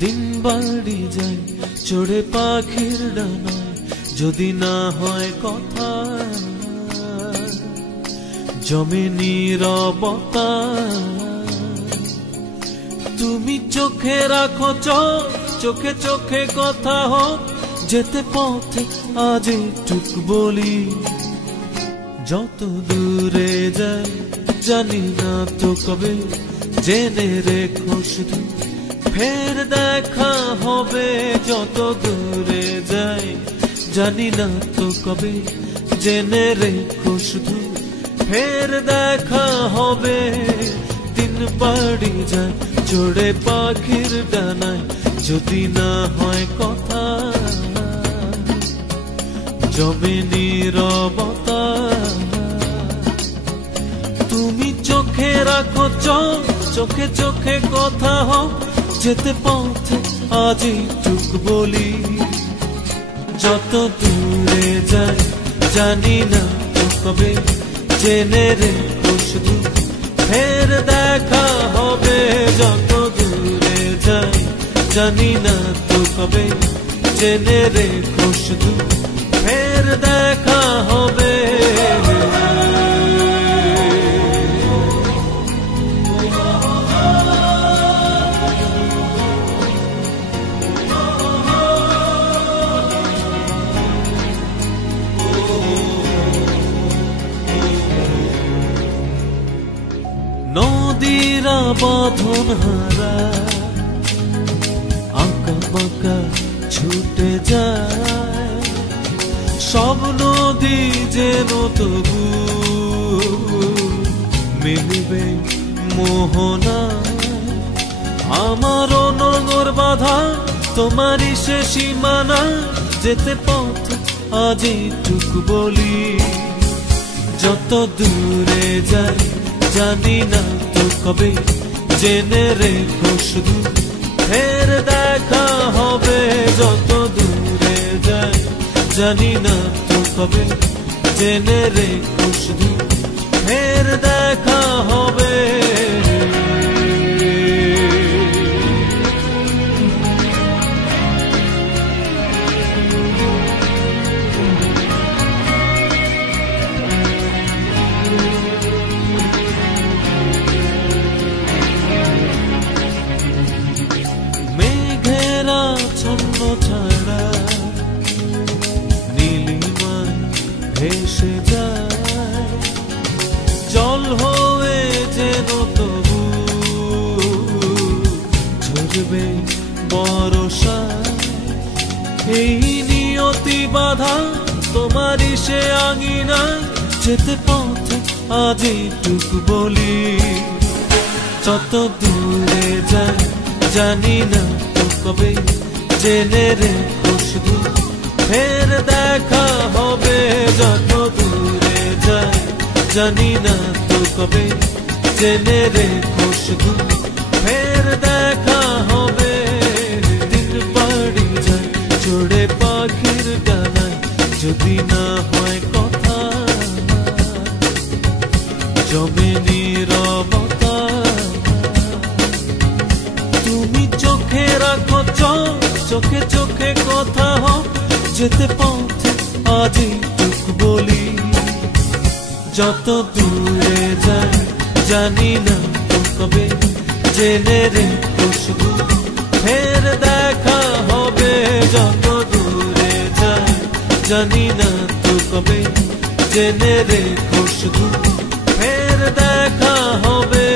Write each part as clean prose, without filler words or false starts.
দিন বাড়ি যায় চড়ে পাখির ডানায়, যদি না হয় কথা জমে নীরবতা। তুমি চোখে রাখো চোখ, চোখে চোখে কথা হোক, যেতে পথে আজ টুক বলি। যত দূরে যাই জানি না তো কবে, জেনে রেখো শুধু ফের দেখা হবে। যত দূরে যাই জানি না তো কবে, জেনে রেখো শুধু ফের দেখা হবে। দিন বাড়ি যায় চড়ে পাখির ডানায়, যদি না হয় কথা জমে নীরবতা। তুমি চোখে রাখো চোখ, চোখে চোখে কথা হোক, যেতে পথে আজই টুক বলি। যত দূরে যাই জানি না তো কবে, জেনে রেখো শুধু ফের দেখা হবে। যত দূরে যাই জানি না তো কবে, জেনে রেখো শুধু ফের দেখা হবে। নদীরা বাঁধন হারা আঁকা বাঁকা ছুটে যায়, সব নদী যেন তবু মিলবে মোহনা। আমারও নগর বাঁধা তোমারই সে সীমানা, যেতে পথ আজই টুক বলি। যত দূরে যাই জানি না তো কবে, জেনে রেখো শুধু ফের দেখা হবে। যত দূরে যাই জানি না তো কবে, জেনে রেখো শুধু ফের দেখা হবে। ছন্ন ছাড়া নীলিমায় ভেসে যায়, জল হয়ে যেন তবু ঝরবে বর্ষা। এই নিয়তি বাধা তোমারই সে আঙিনা, যেতে পথে আজই টুক বলি। যত দূরে যাই জানি না তো কবে, জেনে রেখো শুধু ফের দেখা হবে। যত দূরে যাই জানি না তো কবে, জেনে রেখো শুধু ফের দেখা হবে। দিন বাড়ি যায় চড়ে পাখির ডানায়, যদি না হয় কথা জমে নীরবতা। তুমি চোখে রাখো চোখ, চোখে চোখে কথা হোক, যেতে পথে আজই টুক বলি। যত দূরে যাই জানি না তো কবে, জেনে রেখো শুধু ফের দেখা হবে। যত দূরে যাই জানি না তো কবে, জেনে রেখো শুধু ফের দেখা হবে।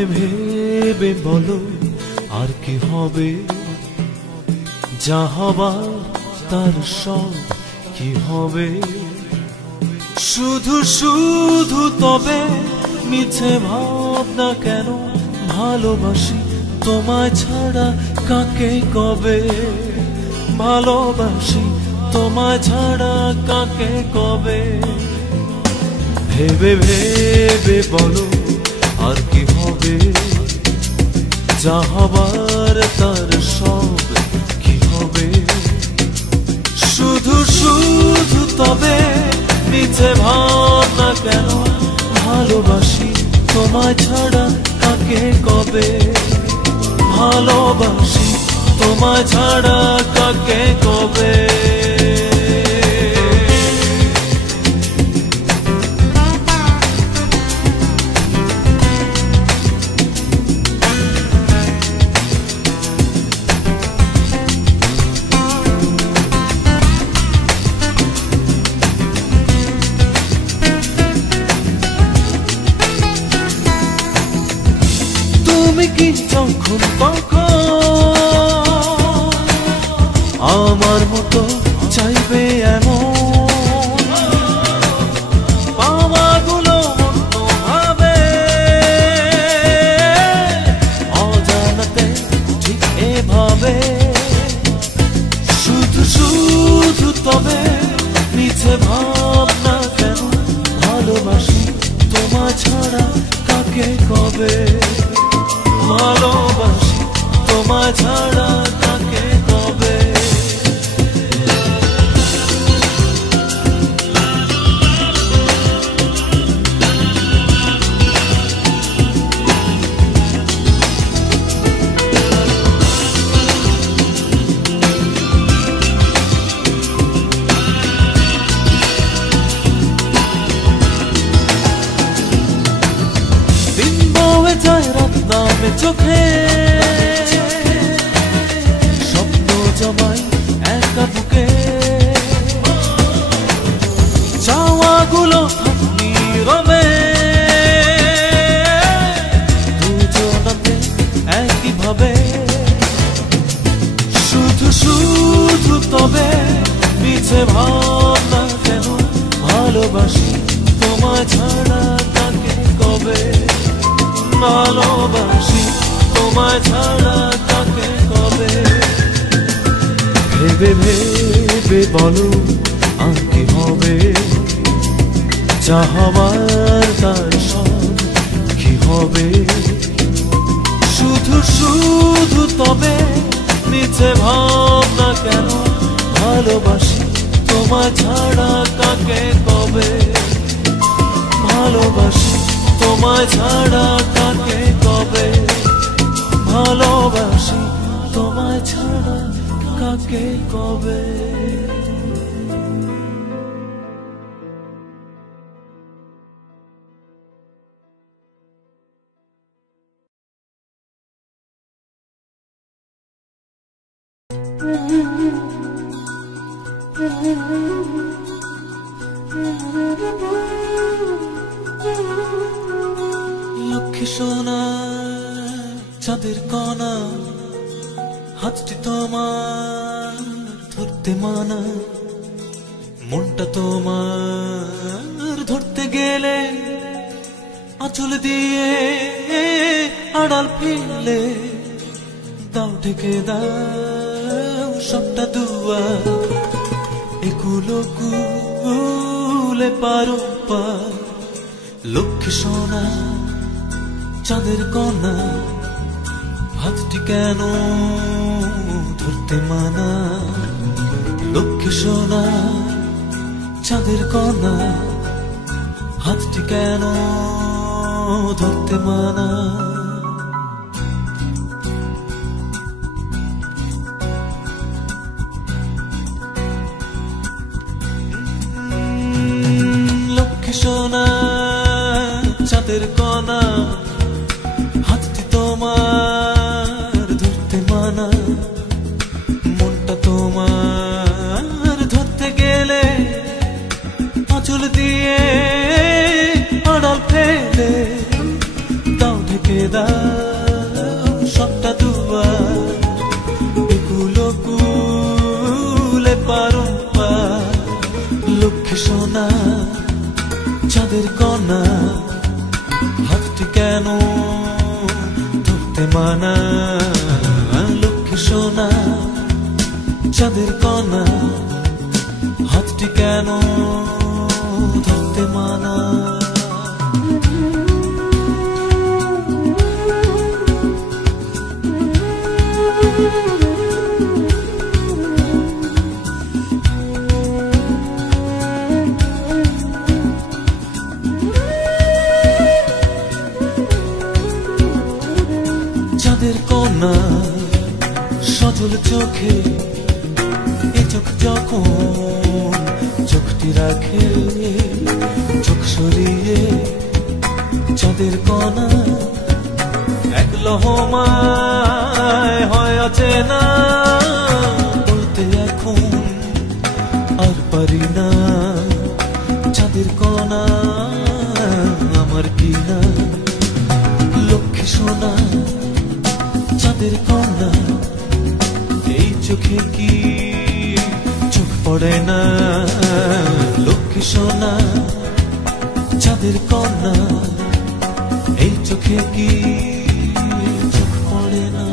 ভেবে ভেবে বলো আর কি হবে, যা হবার তার সব কি হবে। শুধু শুধু তবে মিছে ভাবনা কেন, ভালোবাসি তোমায় ছাড়া কাকে কবে, ভালোবাসি তোমায় ছাড়া কাকে কবে। ভেবে ভেবে বলো আর কি হবে, যা হবার তার সব কি হবে। শুধু শুধু তবে মিছে ভাবনা কেন, ভালোবাসি তোমায় ছাড়া কাকে কবে, ভালোবাসি তোমায় ছাড়া কাকে কবে। তুমি কি যখন তখন আমার মতো চাইবে এমন, পাওয়াগুলো অন্যভাবে অজানাতে ঠিক এভাবে। শুধু শুধু তবে মিছে ভাবনা কেন, ভালোবাসি তোমায় ছাড়া কাকে কবে, ভালোবাসি তোমায় ছাড়া কাকে কবে। দিন বয়ে যায় রাত নামে চোখে, স্বপ্ন জমাই একা বুকে, চাওয়াগুলো থাকি রবে দুজনাতে একই ভাবে। শুধু শুধু তবে মিছে ভাবনা কেন, ভালোবাসি তোমায় ছাড়া কাকে কবে, ভালোবাসি তোমায় ছাড়া কাকে কবে। ভেবে ভেবে বলো আর কি হবে, যা হবার তার সব কি হবে। শুধু শুধু তবে মিছে ভাবনা কেন, ভালোবাসি তোমায় ছাড়া কাকে কবে, ভালোবাসি তোমায় ছাড়া কাকে কবে, ভালোবাসি তোমায় ছাড়া কাকে কবে। লক্ষ্মী সোনা চাঁদের কণা, হাতটি তোমার ধরতে মানা, মনটা তোমার ধরতে গেলে আঁচল দিয়ে আড়াল ফেলে দাও ঢেকে দাও সবটা দুয়ার। এগুলো কুলে পারো পার, লক্ষ্মী সোনা চাঁদের কণা, হাতটি কেন ধরতে মানা। লক্ষ্মী সোনা চাঁদের কণা, হাতটি কেন ধরতে মানা। লক্ষ্মী সোনা চাঁদের কণা, হাতটি তোমার ধরতে মানা, মনটা তোমার ধরতে গেলে আঁচল দিয়ে আড়াল ফেলে দাও ঢেকে খুলে দাও সবটা দুয়ার, একুলো কুলে পারো পার। লক্ষ্মী সোনা চাঁদের কণা, হাতটি কেন ধরতে মানা? লক্ষ্মী সোনা চাঁদের কণা, হাতটি কেন ধরতে মানা? চাঁদের কণা সজল চোখে, এ চোখ যখন চোখটি রাখে, চোখ সরিয়ে চাঁদের কণা এক লহমায় হয় অচেনা। বলতে এখন আর পারি না, চাঁদের কণা আমার কিনা। লক্ষ্মী সোনা চাঁদের কণা, এই চোখে কি চোখ পড়ে না? লক্ষ্মী সোনা চাঁদের কণা, এই চোখে কি চোখ পড়ে না?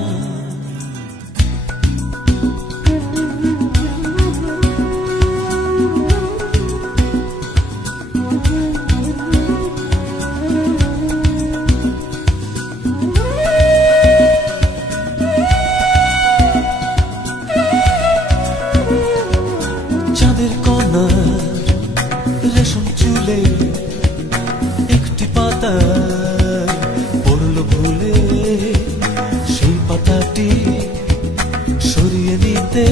চাঁদের কণা রেশম চুলে একটি পাতা পড়লো ভুলে, সেই পাতাটি সরিয়ে নিতে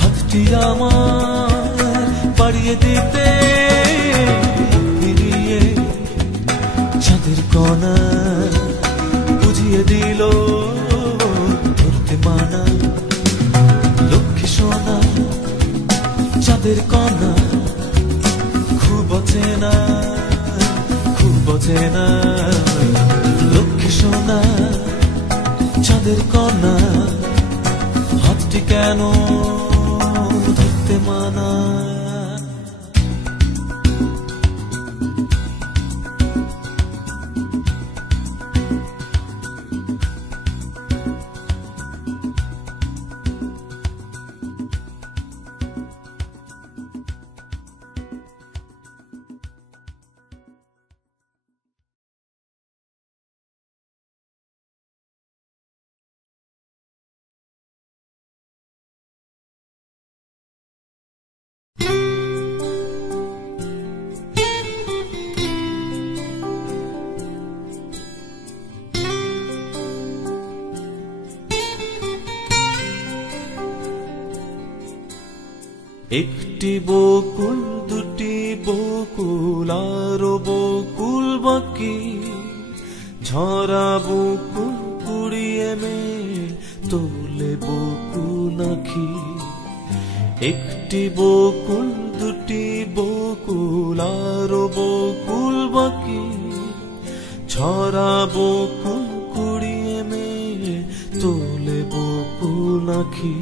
হাতটি আমার বাড়িয়ে দিতে। ফিরিয়ে চাঁদের কণা বুঝিয়ে দিল ধরতে মানা। লক্ষ্মী সোনা চাঁদের কণা, খুব অচেনা খুব অচেনা। লক্ষ্মী সোনা চাঁদের কণা, হাতটি কেন ধরতে মানা? একটি বকুল দুটি বকুল আরো বকুল বাকি, ঝরা বকুল কুড়িয়ে মেয়ে তোলে বকুল আঁখি। একটি বকুল দুটি বকুল আরো বকুল বাকি, ঝরা বকুল কুড়িয়ে মেয়ে তোলে বকুল আঁখি।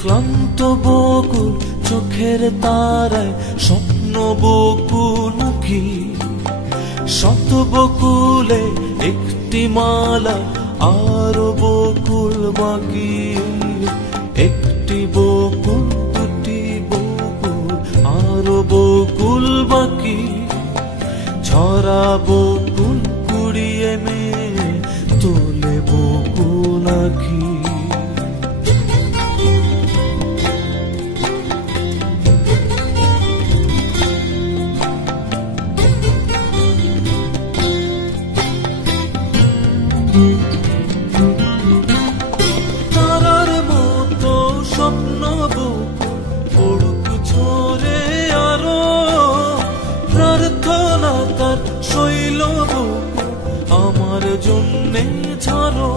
ক্লান্ত বকুল চোখের তারায় স্বপ্ন বকুল আঁখি। শত বকুলে একটি মালা আরো বকুল বাকি। একটি বকুল দুটি বকুল আরো বকুল বাকি, ঝরা বকুল কুড়িয়ে মেয়ে তোলে বকুল আঁখি। তারার মতো স্বপ্ন বকুল পড়ুক ঝরে আরো, প্রার্থনা তার শৈল বকুল আমার জন্যে ছাড়ো।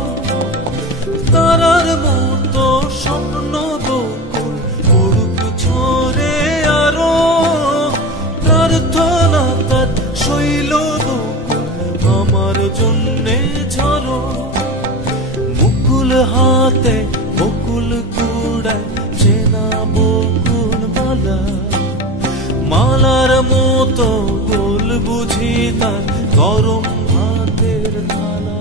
তারার মতো স্বপ্ন বকুল পড়ুক ঝরে আরো, প্রার্থনা তার শৈল বকুল আমার জন্য বকুল হাতে বকুল কুড়ায় চেনা বকুল মালা, মালার মতো গোল বুঝি তার গরম হাতের থালা।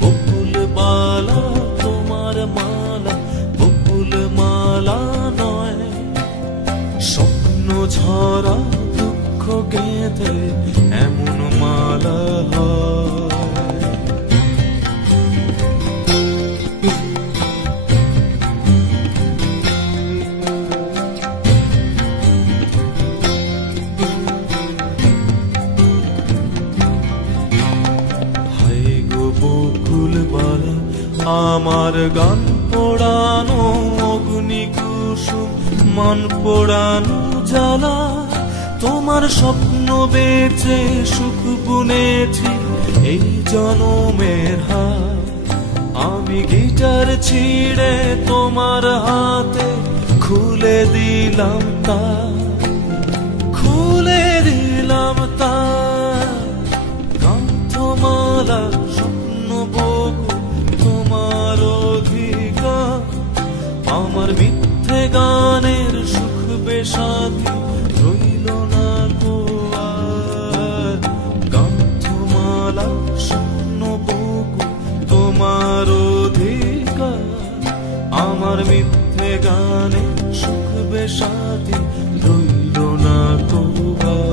বকুল মালা তোমার মালা, বকুল মালা নয়, স্বপ্ন ঝরা দুঃখ গেঁথে এমন মালা হয়। আমার গান পোড়ানো অগ্নি কুসুম মান পোড়ানো জ্বালা, তোমার স্বপ্ন বেচে সুখ বুনেছি এই জনমের হাত। আমি গিটার ছিঁড়ে তোমার হাতে খুলে দিলাম তার, খুলে দিলাম তার। কান্থমালা স্বপ্ন বকুল তোমার অধিকার, আমার মিথ্যে গানের সুখ বেসাথী রইল না গো আর। কান্থমালা স্বপ্ন বকুল তোমার অধিকার, আমার মিথ্যে গানের সুখ বেসাথী রইল না গো আর।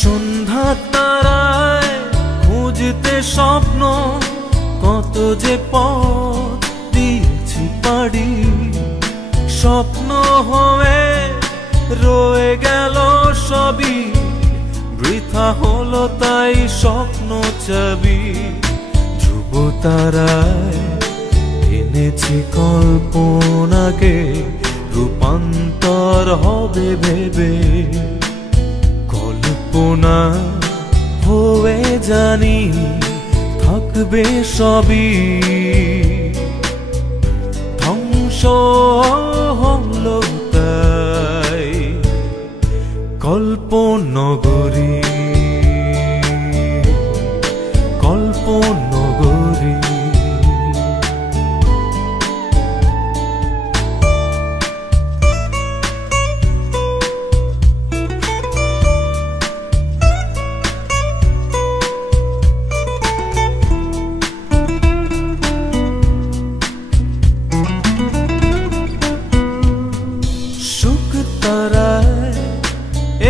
সন্ধ্যা তারায় খুঁজতে স্বপ্ন, কত যে পথ দিয়েছি পাড়ি। স্বপ্ন হয়ে রয়ে গেল সবই, বৃথা হলো তাই স্বপ্ন চাবি। ধ্রুব তারায় এনেছি কল্পনাকে, রূপান্তর হবে ভেবে। কল্পনা হয়ে জানি থাকবে সবই, ধ্বংস হলো তাই কল্পনগরী, কল্পনগরী।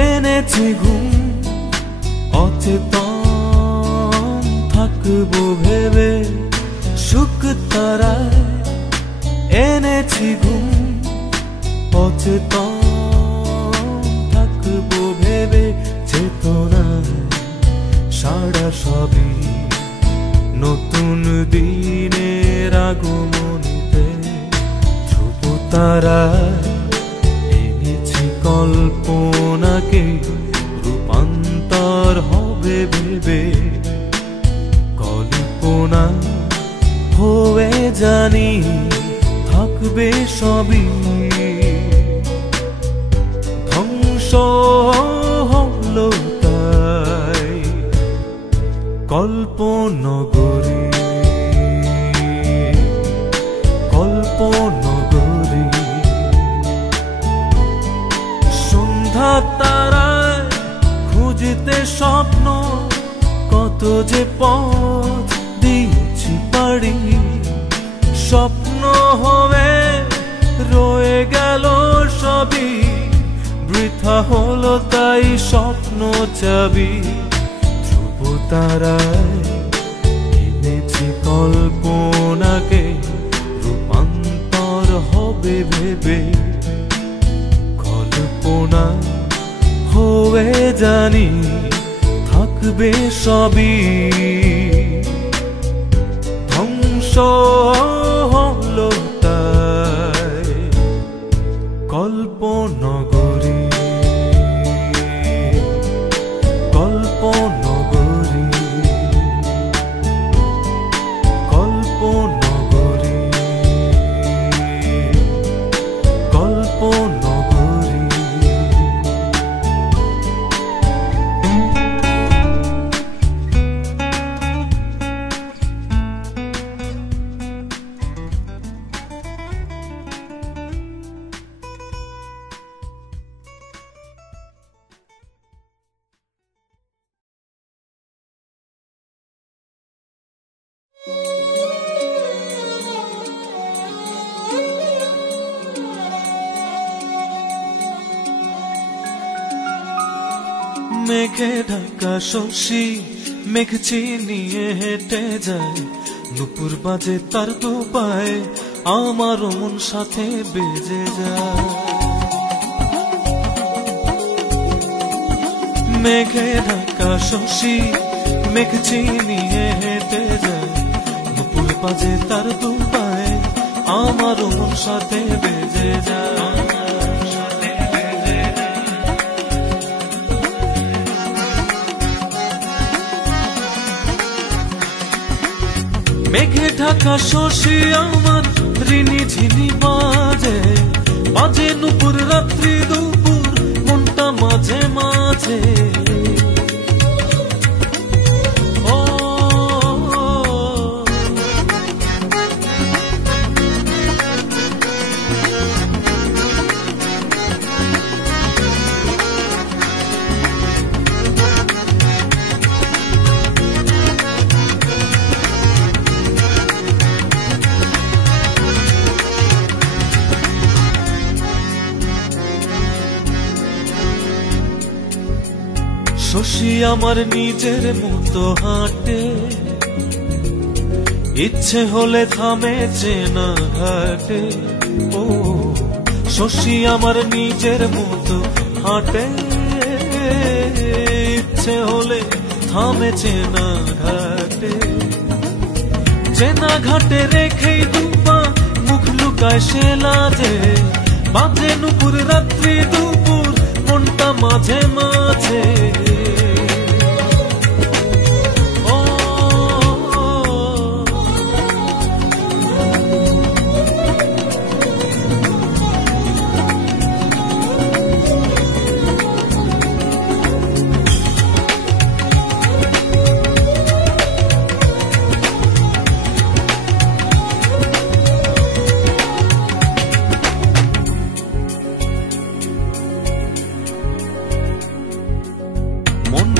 এনেছি ঘুম, অচেতন থাকবো ভেবে। সুখ তারায় এনেছি ঘুম, অচেতন থাকবো ভেবে। চেতনায় সারা সবই নতুন দিনের আগমনীতে। ধ্রুব তারায় কল্পনাকে, রূপান্তর হবে ভেবে। কল্পনা হয়ে জানি থাকবে সবই, ধ্বংস হলো তাই কল্পনগরী, কল্পনগরী। তারায় খুঁজতে স্বপ্ন, কত যে পথ স্বপ্ন হয়ে রয়ে গেল সবই, বৃথা হলো তাই স্বপ্ন চাবি। ধ্রুব তারায় এনেছি কল্পনাকে, রূপান্তর হবে ভেবে। কল্পনা হয়ে জানি থাকবে সবই, ধ্বংস হলো তাই কল্পনগরী, কল্পনগরী, কল্পনগরী, কল্পনগরী। মেঘে ঢাকা শশী মেঘ চিনিয়ে হেঁটে যায়, নুপুর বাজে তার দুপায়, আমার মন সাথে বেজে যায়। মেঘে ঢাকা শশী মেঘ চিনিয়ে হেঁটে যায়, নুপুর বাজে তার দুপায়, আমার মন সাথে বেজে যায়। মেঘে ঢাকা শশী আমার ঋণী ঝিনি বাজে, বাজে নুপুর রাত্রি দুপুর মনটা মাঝে মাঝে। শশী আমার নিজের মতো হাঁটে, ইচ্ছে হলে থামে চেনা ঘাটে। ও শশী আমার নিজের মতো হাঁটে, ইচ্ছে হলে থামে চেনা ঘাটে। চেনা ঘাটে রেখেই দুপা মুখ লুকায় সে লাজে, বাজে নুপুর রাত্রি দুপুর মনটা মাঝে মাঝে।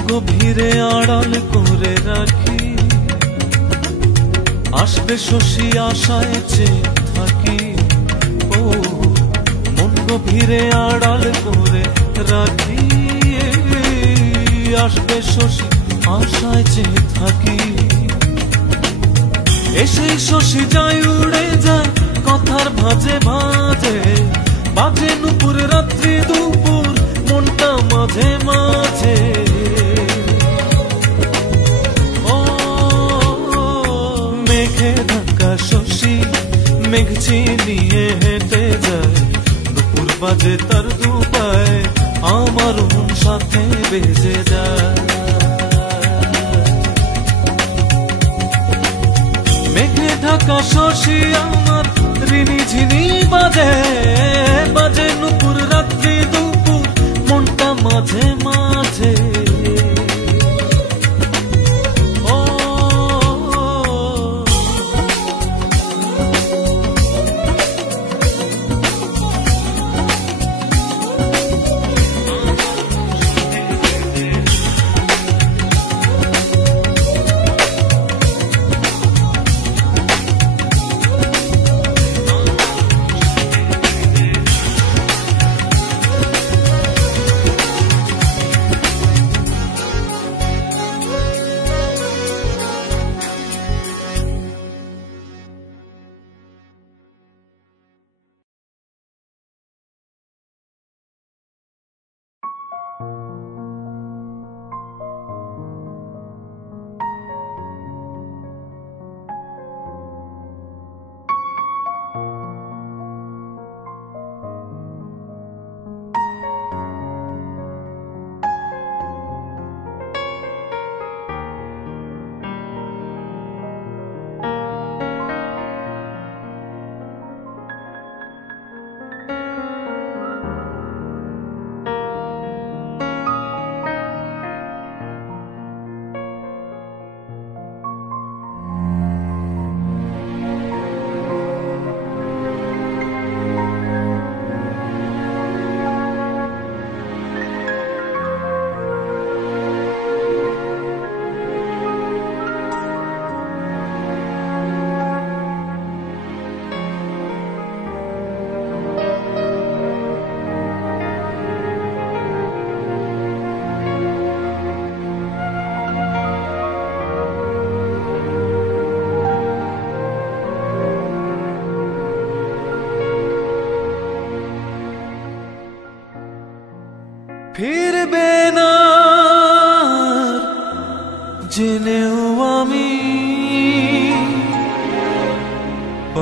গভীরে আড়াল করে রাখি, আসবে শশী আশায় চেয়ে থাকি। ও মন গভীরে আড়াল করে রাখি, আসবে শশী আশায় চেয়ে থাকি। এসেই শশী যায় উড়ে যায় কথার ভাজে ভাজে, বাজে নুপুর রাত্রি দুপুর মনটা মাঝে মাঝে। মেঘে ঢাকা শশী মেঘ চিনিয়ে হেঁটে যায়, দুপুর বাজে তার দুপায়, আমার মন সাথে বেজে যায়। মেঘে ঢাকা শশী আমার ঋণী ঝিনি বাজে, বাজে নুপুর রাত্রি দুপুর মনটা মাঝে মাঝে।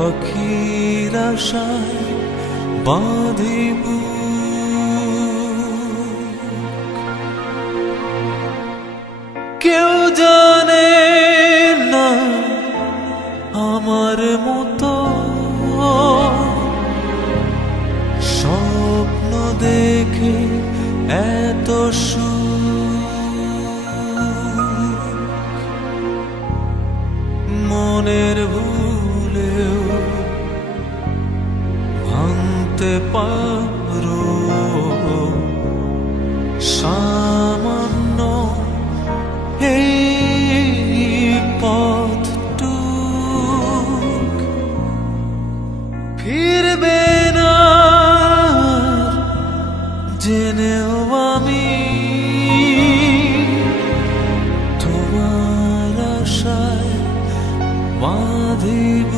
পাখির আশায় বাঁধিব কেউ জানে না আমার মতো স্বপ্ন দেখে এত মনের ভুলেও ভাঙতে পারো সামান্য এই পথটুক ফিরবে না জেনেও আমি তোমার আশায় বাঁধিব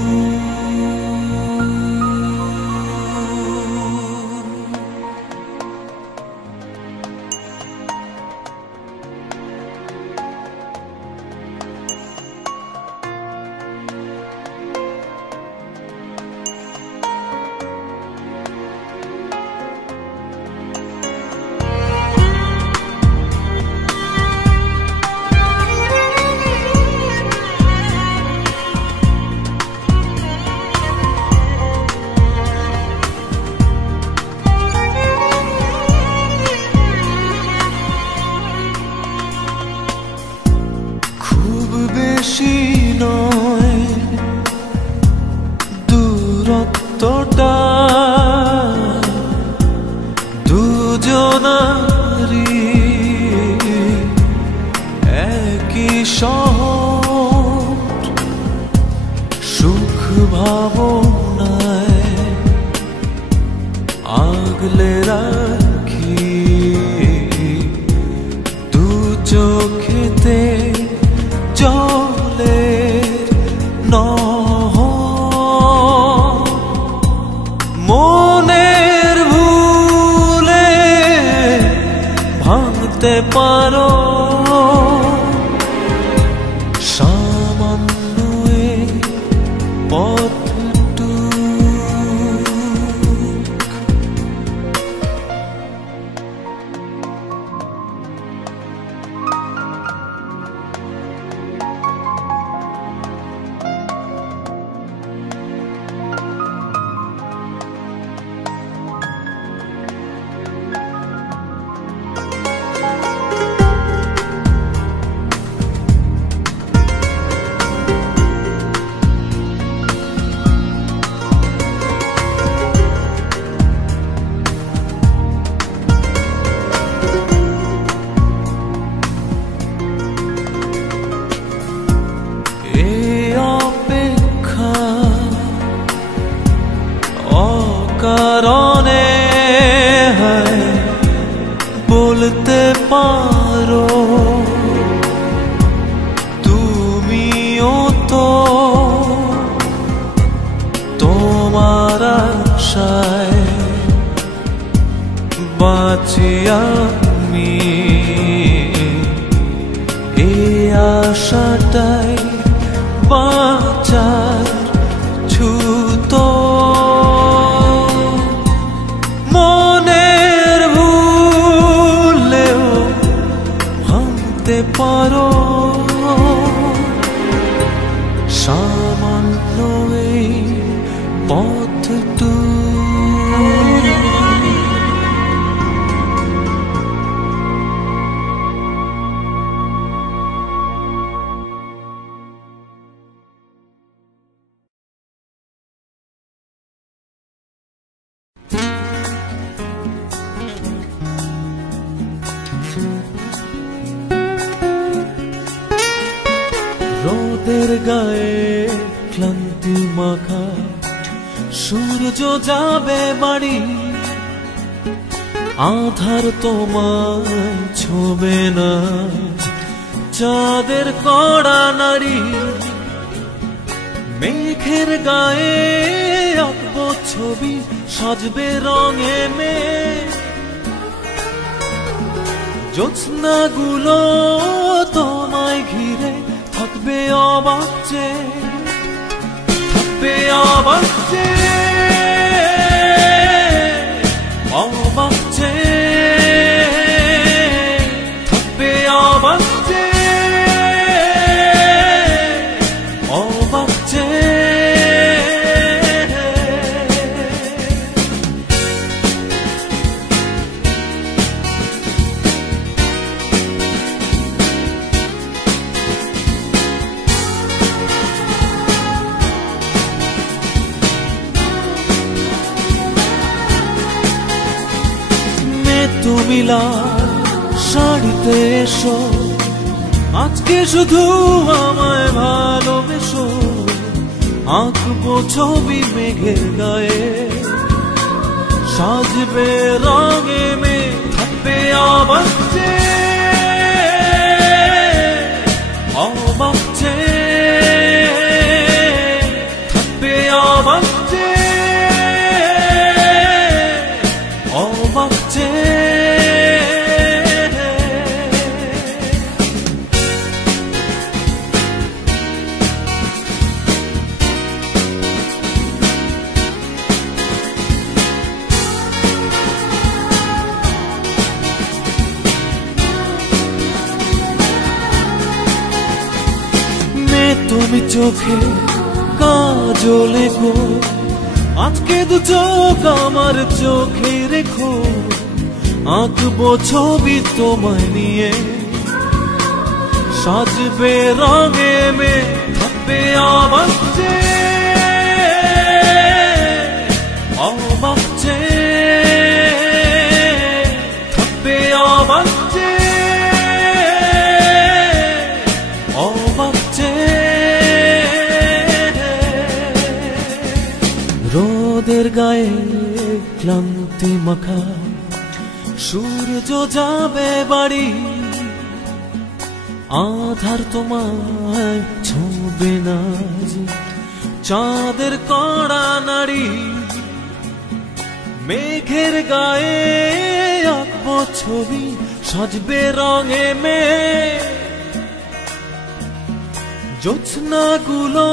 বেশি নয় দূরত্বটা দুজনারি একই শহর সুখ ভাবনায় আগলে রাখি দু চোখেতে জলের নহর মনের ভুলে ভাঙতে পারো সামান্য পথটুক কারণে বলতে পারো তুমিও তো তোমার আশায় বাঁচি আমি এই আশাটাই বাঁচার ছুতো মনের ভুলেও ভাঙতে পারো সামান্য এই পথটুক রোদের গায়ে ক্লান্তি মাখা সূর্য যাবে বাড়ি আধার তোমায় ছোবে না চাঁদের কড়া নাড়ি মেঘের গায়ে আঁকবো ছবি সাজবে রঙে মেঘ জ্যোৎস্নাগুলো তোমায় ঘিরে থাকবে অবাক চেয়ে থাকবে অবাক যে, অবাক যে, থাকবে অবাক যে, অবাক যে। তুমি লাল শাড়িতে এসো, আজকে শুধু আমায় ভালোবেসো। আঁকবো ছবি মেঘের গায়ে, সাজবে রঙে মেঘ, থাকবে অবাক যে, অবাক যে, থাকবে অবাক যে, অবাক যে। তুমি চোখে কাজলে গো, আজকে দু চোখ আমার চোখে রেখো। আঁকবো ছবি তোমায় নিয়ে, সাজবে রঙে মে, থাকবে অবাক যে, অবাক যে, থাকবে অবাক যে, অবাক যে। রোদের গায়ে ক্লান্তি মাখা, সূর্য যাবে বাড়ি। আধার তোমায় ছুঁবে না, চাঁদের কড়া নাড়ি। মেঘের গায়ে আঁকবো ছবি, সাজবে রঙে মেঘ। জ্যোৎস্নাগুলো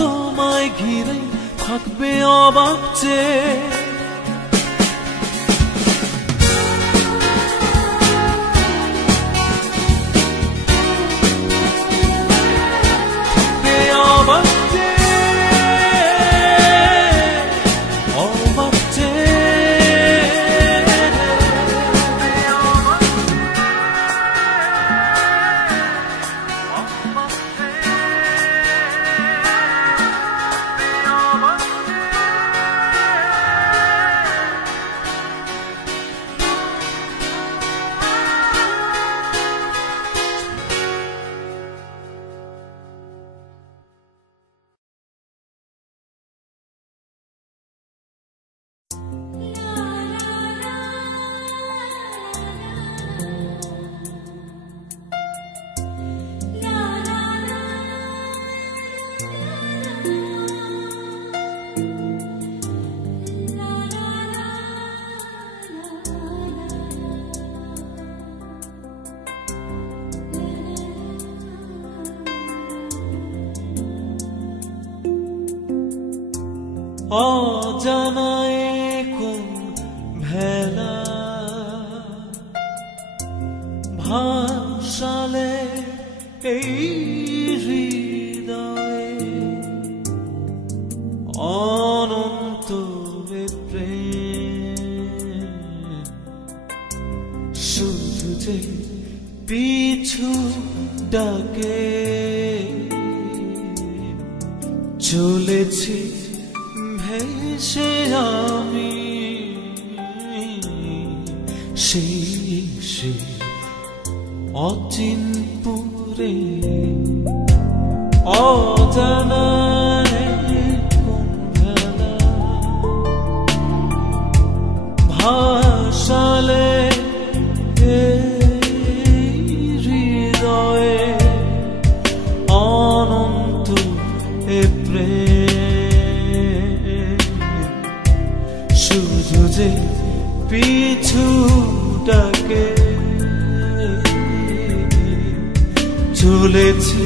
তোমায় ঘিরে, থাকবে অবাক যে, থাকবে অবাক যে, অবাক যে। অজানায় কোন ভেলা ভাসালে এই হৃদয়ে, অনন্ত প্রেম শুধু যে পিছু ডাকে। চলেছি ভেসে আমি সেই অচিনপুরে, অজানায় কোন ভেলা ভাসালে হৃদয়ে, অনন্ত প্রেম শুধু যে পিছু ডাকে। চলেছি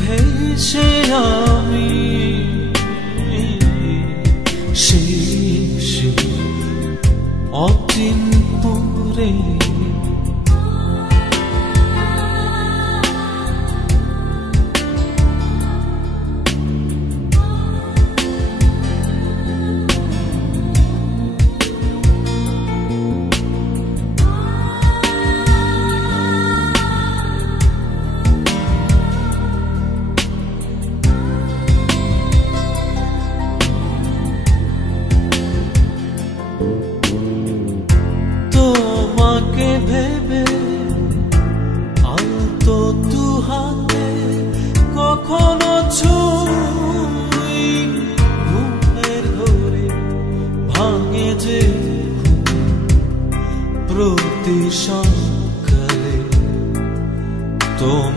ভেসে আমি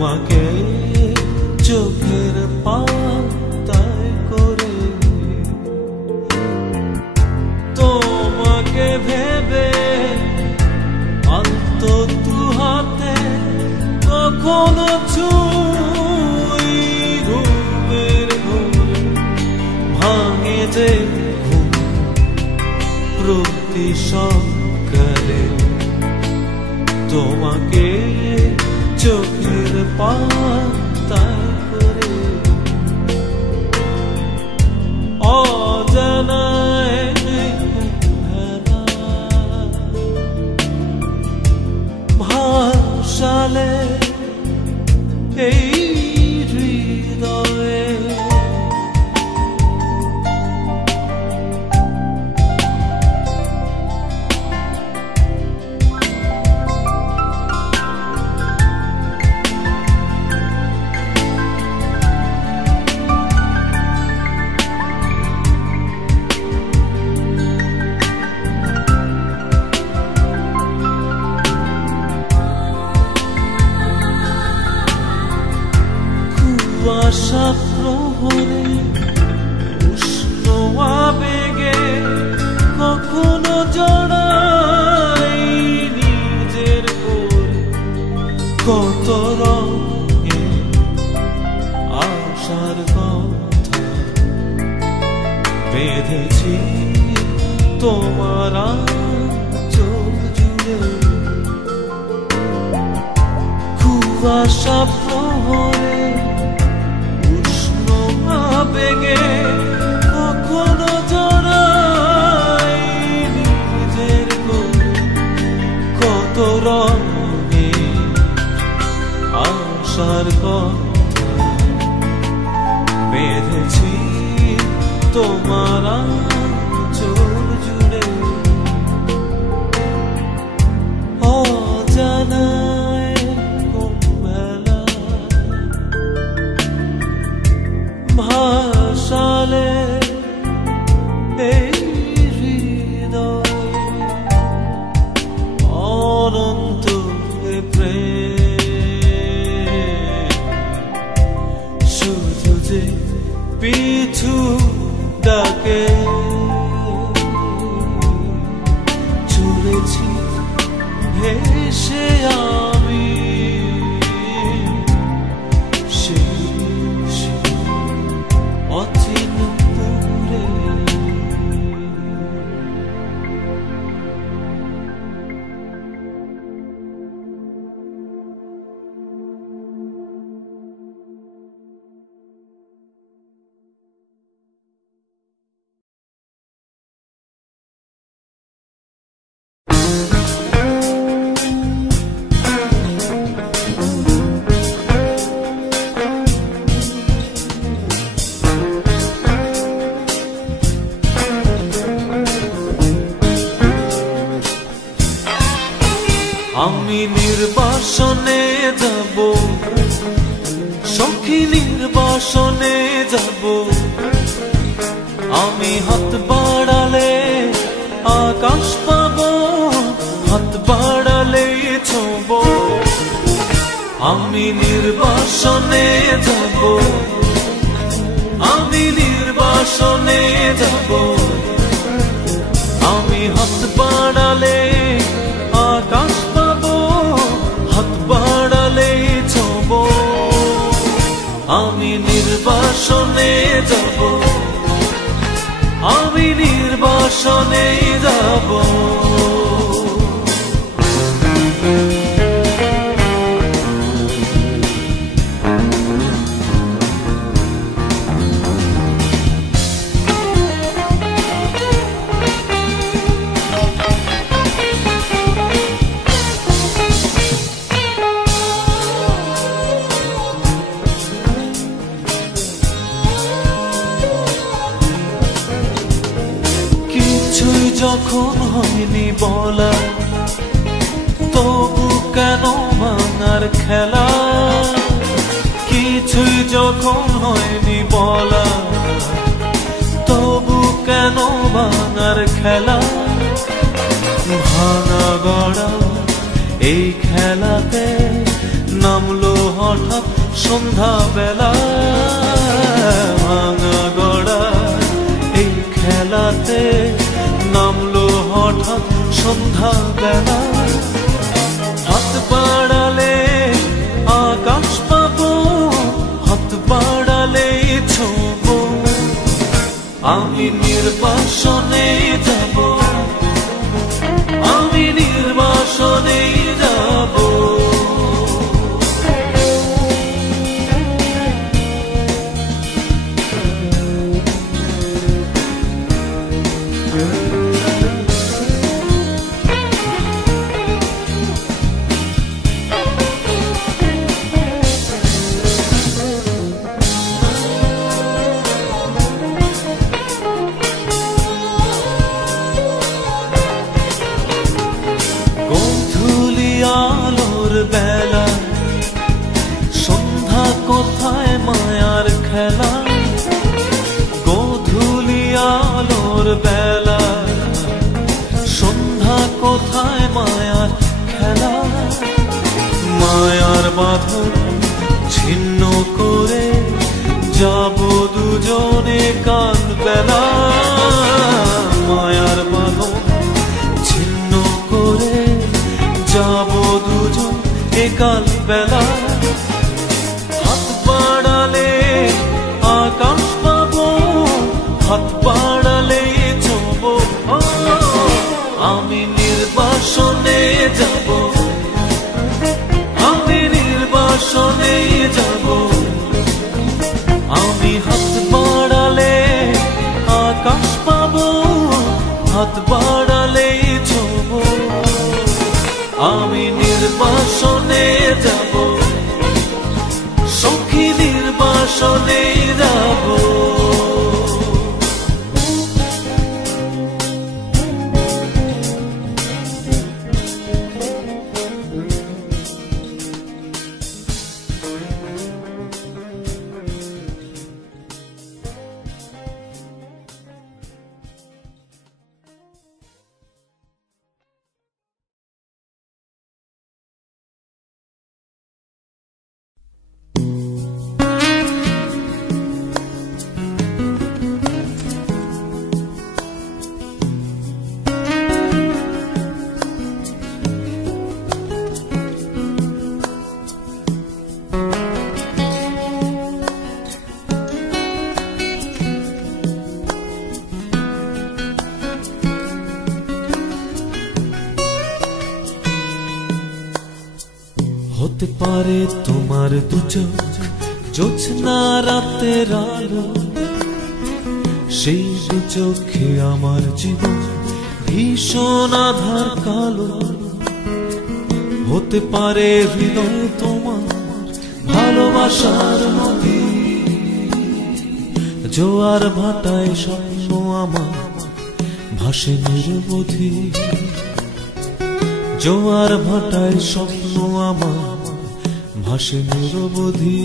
তোমাকে চোখের পাতায় করে, তোমাকে ভেবে আলতো দু হাতে কখনো ছুঁই ঘুমের ঘোরে ভাঙে যে ঘুম প্রতি সকালে, তোমাকে চোখের পাতায় করে অজানায় ভাসালে এই হৃদয়ে। কুয়াশা প্রহরে উষ্ণ আবেগে কখনো জড়াই নিজের করে, কত রঙে আশার কথা বেঁধেছি তোমার চোখ জুড়ে। কুয়াশা প্রহরে আবেগে কখনো জড়াই নিজের করে, কত রঙে আশার কথা বেঁধেছি তোমার চোখ জুড়ে। অজানায় কোনবেলা ভাসালে এই হৃদয়, অনন্ত প্রেম শুধু যে পিছু ডাকে। চলেছি ভেসে আমি অচিন পুরে। আমি নির্বাসনে যাব, সখী নির্বাসনে যাব, আমি হাত বাড়ালে আকাশ পাবো, হাত বাড়ালে ছোঁব। আমি নির্বাসনে যাব, আমি নির্বাসনে যাব, আমি হাত বাড়ালে আকাশ পাবো, হাত বাড়ালে ছোঁব। আমি নির্বাসনে যাব, আমি নির্বাসনে যাব। যখন হয়নি বলা, তবু কেন ভাঙার খেলা? কিছুই যখন হয়নি বলা, তবু কেন ভাঙার খেলা? ভাঙা গড়া এই খেলাতে নামলো হঠাৎ সন্ধ্যা বেলা ভাঙা গড়া এই খেলাতে নামলো হঠাৎ সন্ধ্যা বেলা হাত বাড়ালে আকাশ পাবো হাত বাড়ালে ছোঁবো আমি নির্বাসনে যাব আমি নির্বাসনে যাব বেলা সন্ধ্যা কোথায় মায়ার খেলা গোধূলি আলোর বেলা সন্ধ্যা কোথায় মায়ার খেলা মায়ার বাঁধন ছিন্ন করে যাব দুজনে কাল বেলা মায়ার বাঁধন ছিন্ন করে যাব দুজন একাল বেলা হাত বাড়ালে আকাশ পাবো হাত বাড়ালে ছোঁবো আমি নির্বাসনে যাব আমি নির্বাসনে যাব আমি হাত বাড়ালে আকাশ পাবো হাত বাড়ালে ছোঁবো আমি নির্বাসনে যাব সখী নির্বাসনে যাব হতে পারে তোমার দু চোখ জ্যোৎস্না রাতের আলো সেই দু চোখে আমার জীবন ভীষণ আধার কালো হতে পারে হৃদয় তোমার ভালোবাসার নদী জোয়ার ভাটায় স্বপ্ন আমার ভাসে নিরবধি জোয়ার ভাটায় স্বপ্ন আমার ভাসে নিরবধি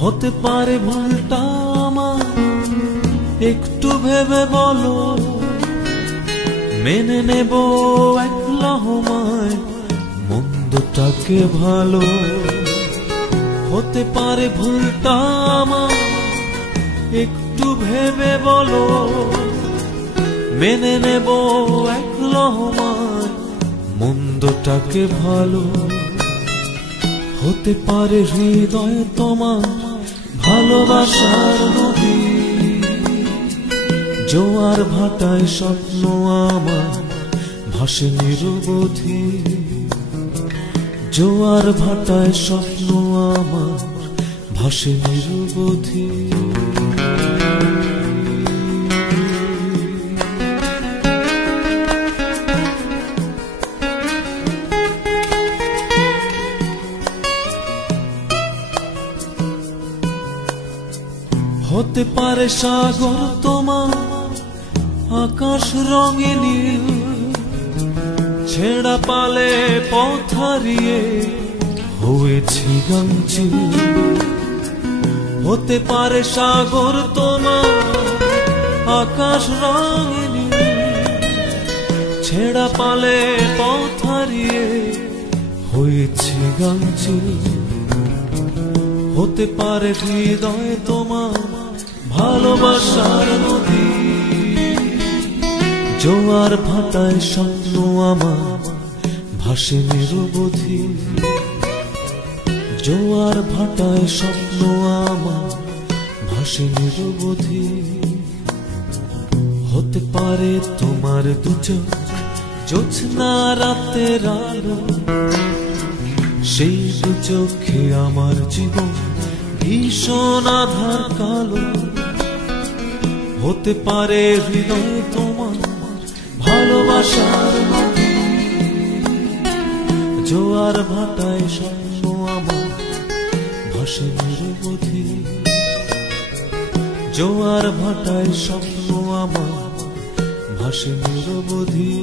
হতে পারে ভুলটা আমার একটু ভেবে বলো মেনে নেব এক লহমায় মন্দটাকে ভালো হতে পারে ভুলটা আমার একটু ভেবে বলো মেনে নেব এক লহমায় মন্দটাকে ভালো হতে পারে হৃদয় তোমার ভালোবাসার নদী জোয়ার ভাটায় স্বপ্ন আমার ভাসে নিরবধি জোয়ার ভাটায় স্বপ্ন আমার ভাসে নিরবধি হতে পারে সাগর তোমার আকাশ রঙে নীল ছেঁড়া পালে পথ হারিয়ে হয়েছি গাংচিল। হতে পারে সাগর তোমার আকাশ রঙিনী, ছেঁড়া পালে পথ হারিয়ে হয়েছি গাংচিল। হতে পারে হৃদয় তোমার ভালোবাসার নদী, জোয়ার ভাটায় স্বপ্ন আমার ভাসে নিরবধি। জোয়ার ভাটায় স্বপ্ন আমার ভাসে নিরবধি। হতে পারে তোমার দু চোখ জ্যোৎস্না রাতের আলো, সেই দু চোখে আমার জীবন ভীষণ আধার কালো। হতে পারে হৃদয় তোমার ভালোবাসার নদী, জোয়ার ভাটায় স্বপ্ন আমার ভাসে নিরবধি। জোয়ার ভাটায় স্বপ্ন আমার ভাসে নিরবধি।